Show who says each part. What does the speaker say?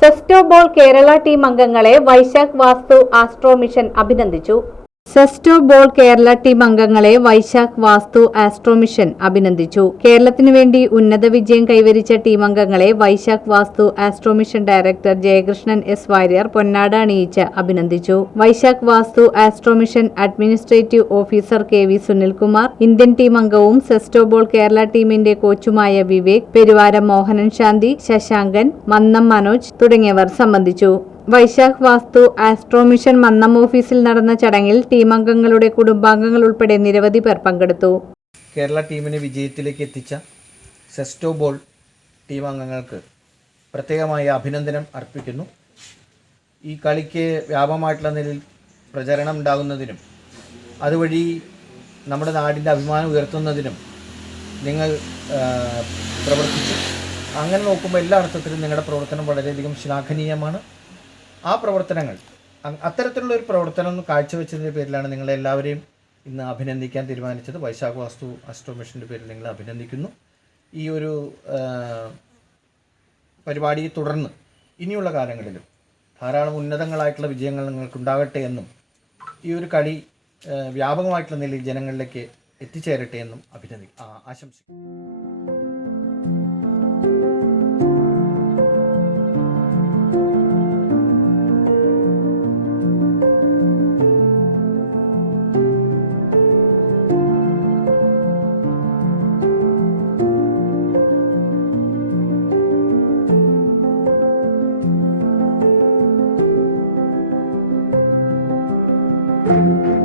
Speaker 1: സെസ്റ്റോബോൾ Kerala team അംഗങ്ങളെ Vaishakh Vasthu astro mission അഭിനന്ദിച്ചു. സെസ്റ്റോ ball Kerala team അംഗങ്ങളെ വൈശാഖ് വാസ്തു ആസ്ട്രോ മിഷൻ അഭിനന്ദിച്ചു. കേരളത്തിനു വേണ്ടി ഉന്നത വിജയം കൈവരിച്ച ടീം അംഗങ്ങളെ Vaishakh Vasthu astro mission director Jayakrishnan S Warrier പൊന്നാട അണിയിച്ച് അഭിനന്ദിച്ചു. Vaishakh Vasthu astro mission administrative officer K V Sunilkumar Indian team അംഗവും സെസ്റ്റോ ബോൾ കേരള ടീമിന്റെ കോച്ചുമായ വിവേക് പെരുവാരം മോഹനൻ ശാന്തി ശശാങ്കൻ മന്നം മനോജ് തുടങ്ങിയവർ സംബന്ധിച്ചു. വൈശാഖ് വാസ്തു ആസ്ട്രോമിഷൻ മന്നം ഓഫീസിൽ നടന്ന ചടങ്ങിൽ ടീമംഗങ്ങളുടെ കുടുംബാംഗങ്ങൾ ഉൾപ്പെടെ നിരവധി പേർ പങ്കെടുത്തു.
Speaker 2: കേരള ടീമിനെ വിജയത്തിലേക്ക് എത്തിച്ച സെസ്റ്റോ ബോൾ ടീമംഗങ്ങൾക്ക് പ്രത്യേകമായ അഭിനന്ദനം അർപ്പിക്കുന്നു. ഈ കളിക്ക് വ്യാപകമായിട്ടുള്ള നിലയിൽ പ്രചരണം ഉണ്ടാകുന്നതിനും അതുവഴി നമ്മുടെ നാടിന്റെ അഭിമാനം ഉയർത്തുന്നതിനും നിങ്ങൾ പ്രവർത്തിച്ചു. അങ്ങനെ നോക്കുമ്പോൾ എല്ലാ അർത്ഥത്തിലും നിങ്ങളുടെ പ്രവർത്തനം വളരെയധികം ശ്ലാഘനീയമാണ്. ആ പ്രവർത്തനങ്ങൾ അത്തരത്തിലുള്ള ഒരു പ്രവർത്തനം കാഴ്ചവെച്ചതിന്റെ പേരിലാണ് നിങ്ങളെല്ലാവരെയും ഇന്ന് അഭിനന്ദിക്കാൻ തീരുമാനിച്ചത്. വൈശാഖ വാസ്തു അസ്ട്രോമിഷന്റെ പേരിൽ നിങ്ങളെ അഭിനന്ദിക്കുന്നു. ഈ ഒരു പരിപാടിയെ തുടർന്ന് ഇനിയുള്ള കാലങ്ങളിലും ധാരാളം ഉന്നതങ്ങളായിട്ടുള്ള വിജയങ്ങൾ നിങ്ങൾക്കുണ്ടാകട്ടെ എന്നും ഈ ഒരു കളി വ്യാപകമായിട്ടുള്ള നിലയിൽ ജനങ്ങളിലേക്ക് എത്തിച്ചേരട്ടെ എന്നും അഭിനന്ദി ആശംസിക്കുന്നു.
Speaker 3: Thank you.